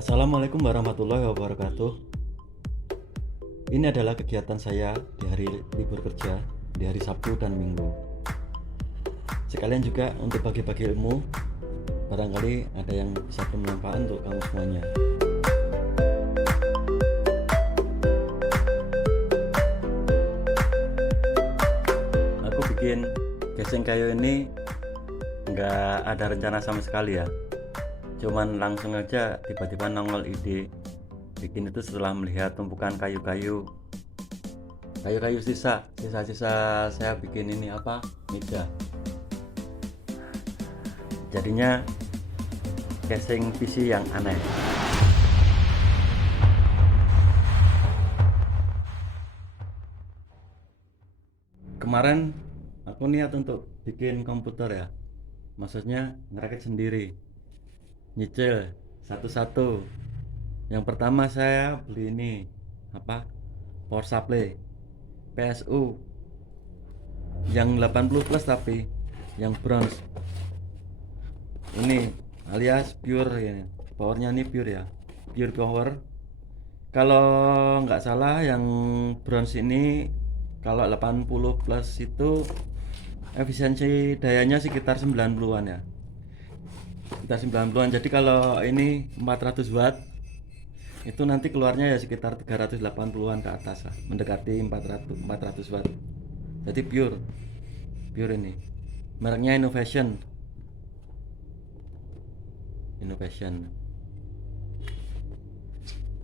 Assalamualaikum warahmatullahi wabarakatuh. Ini adalah kegiatan saya di hari libur kerja, di hari Sabtu dan Minggu. Sekalian juga untuk bagi-bagi ilmu, barangkali ada yang bisa bermanfaat untuk kamu semuanya. Aku bikin gasing kayu ini nggak ada rencana sama sekali ya. Cuman langsung aja tiba-tiba nongol ide bikin itu setelah melihat tumpukan kayu-kayu sisa saya bikin ini meja. Jadinya casing PC yang aneh. Kemarin aku niat untuk bikin komputer ya, maksudnya ngerakit sendiri, nyicil satu-satu. Yang pertama saya beli ini power supply PSU yang 80 plus, tapi yang bronze ini alias pure ya. Powernya ini pure ya, pure power. Kalau nggak salah yang bronze ini, kalau 80 plus itu efisiensi dayanya sekitar 90-an ya, sekitar 90-an. Jadi kalau ini 400 watt itu nanti keluarnya ya sekitar 380-an ke atas lah, mendekati 400 watt. Jadi pure ini, mereknya Innovation.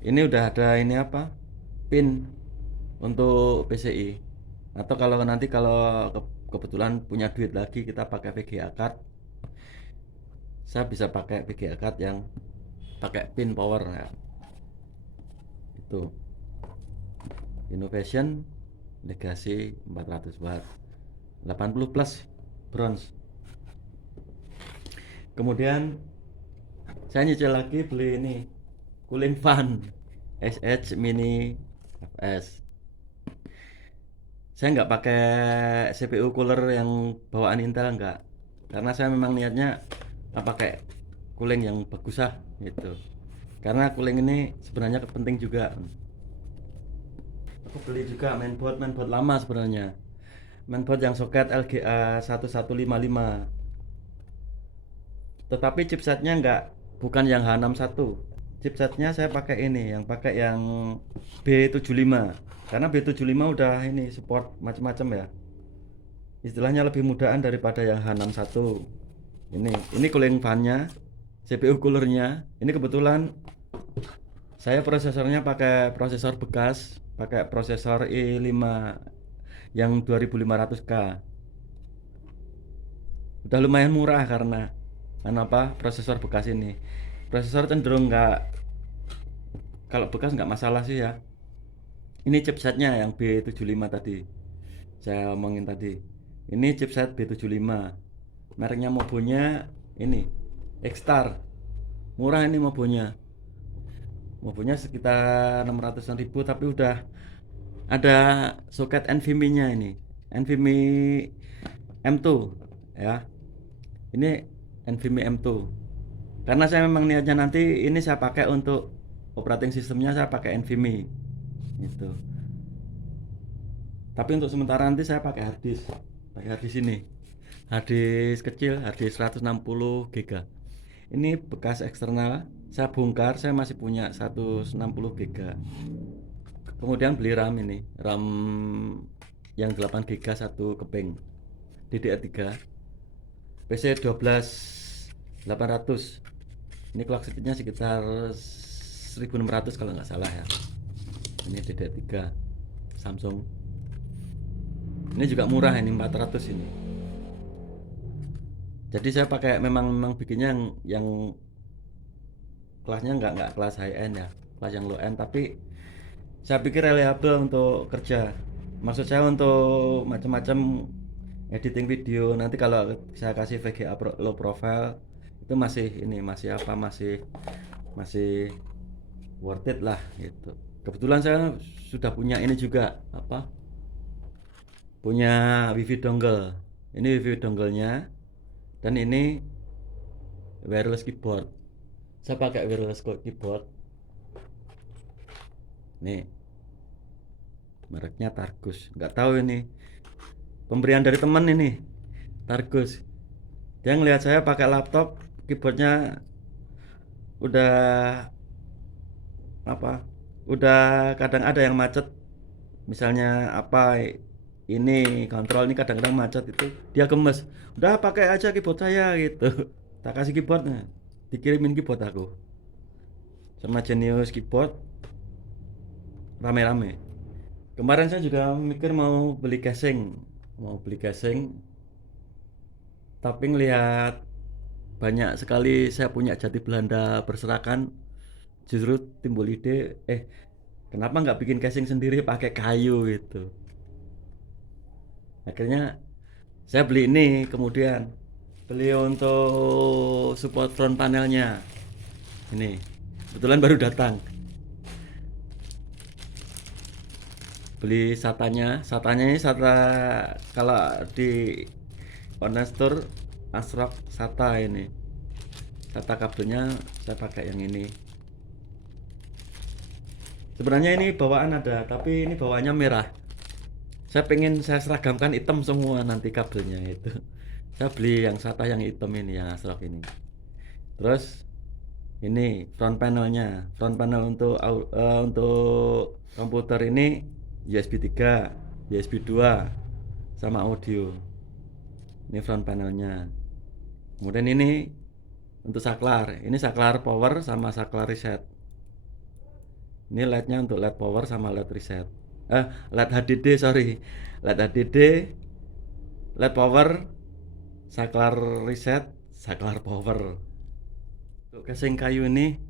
Ini udah ada ini pin untuk PCI, atau kalau nanti kalau kebetulan punya duit lagi kita pakai VGA card, saya bisa pakai VGA card yang pakai pin power ya. Itu Innovation Legacy 400 watt 80 plus bronze. Kemudian saya nyicil lagi beli ini cooling fan SH Mini FS. Saya nggak pakai CPU cooler yang bawaan Intel, nggak, karena saya memang niatnya pakai cooling yang bagus gitu. Karena cooling ini sebenarnya penting juga. Aku beli juga mainboard lama sebenarnya, mainboard yang soket LGA 1155, tetapi chipsetnya bukan yang H61. Chipsetnya saya pakai ini, yang B75, karena B75 udah ini support macam-macam ya, istilahnya lebih mudahan daripada yang H61. Ini cooling fan-nya, CPU coolernya. Ini kebetulan saya prosesornya pakai prosesor bekas, pakai prosesor i5 yang 2500K. Udah lumayan murah karena prosesor bekas ini. Prosesor cenderung kalau bekas nggak masalah sih ya. Ini chipsetnya yang B75 tadi saya omongin tadi. Ini chipset B75, mereknya Mobonya ini X-Star. Murah ini Mobonya sekitar 600-an ribu, tapi udah ada soket NVMe nya, ini NVMe M2 ya. Ini NVMe M2 karena saya memang niatnya nanti ini saya pakai untuk operating sistemnya, saya pakai NVMe gitu. Tapi untuk sementara nanti saya pakai harddisk ini, harddisk kecil, harddisk 160 GB. Ini bekas eksternal, saya bongkar, saya masih punya 160 GB. Kemudian beli RAM yang 8 GB, satu keping DDR3, PC 12800. Ini clock speednya sekitar 1600 kalau nggak salah ya. Ini DDR3 Samsung. Ini juga murah, ini 400 ini. Jadi saya pakai memang bikinnya yang kelasnya nggak kelas high end ya, kelas yang low end, tapi saya pikir reliable untuk kerja. Maksud saya untuk macam-macam editing video. Nanti kalau saya kasih VGA low profile itu masih worth it lah gitu. Kebetulan saya sudah punya ini juga punya wifi dongle. Ini wifi dongle-nya, dan ini wireless keyboard. Saya pakai wireless keyboard. Nih, mereknya Targus. Nggak tahu ini. Pemberian dari teman ini. Targus. Dia ngelihat saya pakai laptop, keyboardnya udah apa? Udah kadang ada yang macet. Misalnya apa ini kontrol ini kadang-kadang macet itu. Dia gemes. Udah pakai aja keyboard saya gitu. Tak kasih keyboardnya. Dikirimin keyboard aku. Sama Genius keyboard rame-rame. Kemarin saya juga mikir mau beli casing, tapi ngelihat banyak sekali saya punya jati Belanda berserakan, justru timbul ide, kenapa nggak bikin casing sendiri pakai kayu gitu. Akhirnya saya beli ini, kemudian beli untuk support front panelnya. Ini kebetulan baru datang. Beli satanya ini SATA, kalau di online store Asrock SATA ini. SATA kabelnya saya pakai yang ini. Sebenarnya ini bawaan ada, tapi ini bawaannya merah. Saya seragamkan hitam semua nanti kabelnya itu. Saya beli yang SATA yang hitam ini, yang Asrock ini. Terus ini front panel untuk komputer ini USB 3, USB 2 sama audio. Ini front panelnya. Kemudian ini untuk saklar. Ini saklar power sama saklar reset. Ini LED-nya untuk LED power sama LED reset. LED HDD, sorry. LED HDD, LED power, saklar reset, saklar power. Untuk casing kayu ini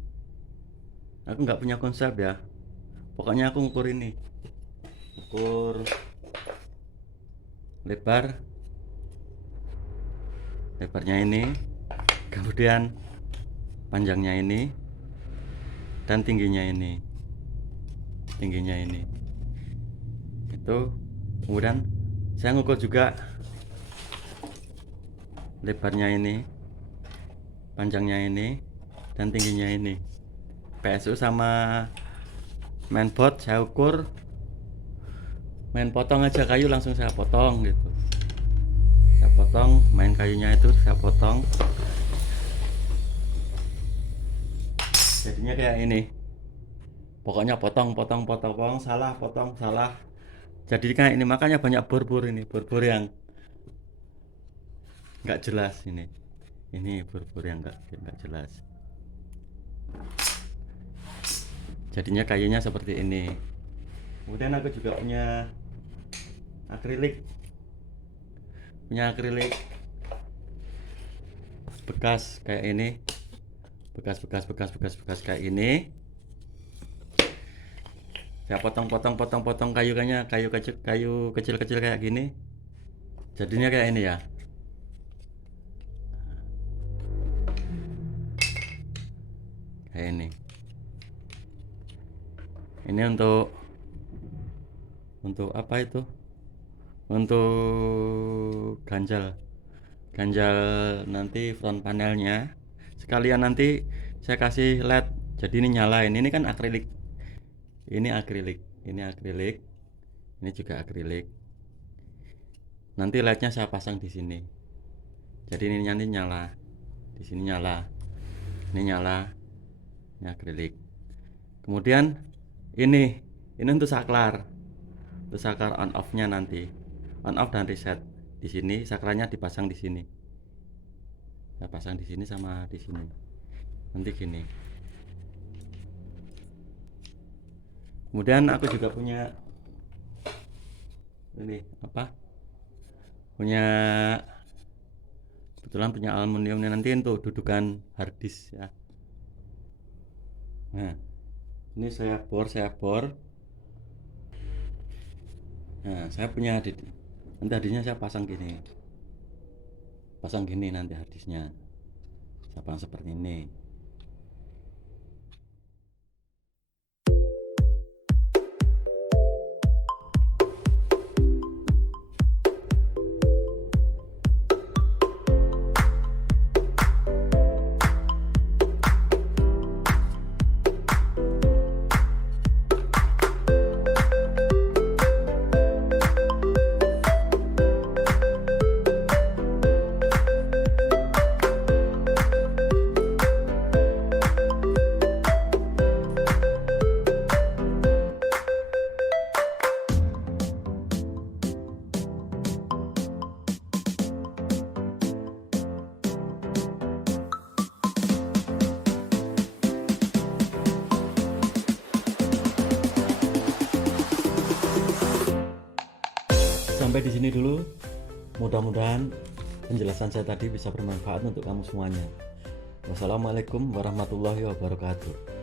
aku nggak punya konsep ya. Pokoknya aku ngukur ini. Ukur lebarnya ini, kemudian panjangnya ini, dan tingginya ini. Itu kemudian saya ngukur juga lebarnya ini, panjangnya ini, dan tingginya ini. PSU sama mainboard saya ukur, main potong aja kayu langsung saya potong gitu. Saya potong, main kayunya itu saya potong, jadinya kayak ini. Pokoknya potong, salah. Jadi kayak ini, makanya banyak bor-bor yang nggak jelas ini. Ini bor-bor yang nggak jelas. Jadinya kayunya seperti ini. Kemudian aku juga punya akrilik bekas kayak ini, bekas kayak ini. Saya potong kayu kecil kayak gini, jadinya kayak ini ya. Kayak ini untuk apa itu, untuk ganjal nanti front panelnya. Sekalian nanti saya kasih LED, jadi ini nyalain. Ini kan akrilik, ini juga akrilik. Nanti LED-nya saya pasang di sini, jadi ini nanti nyala, di sini nyala, ini akrilik. Kemudian ini untuk saklar on off-nya nanti, on off dan reset. Di sini saklarnya dipasang di sini, saya pasang di sini sama di sini, nanti gini. Kemudian aku juga punya ini kebetulan punya aluminium nanti untuk dudukan harddisk ya. Nah, ini saya bor. Nah, saya punya nanti harddisknya saya pasang gini nanti harddisknya saya pasang seperti ini. sampai di sini dulu. Mudah-mudahan penjelasan saya tadi bisa bermanfaat untuk kamu semuanya. Wassalamualaikum warahmatullahi wabarakatuh.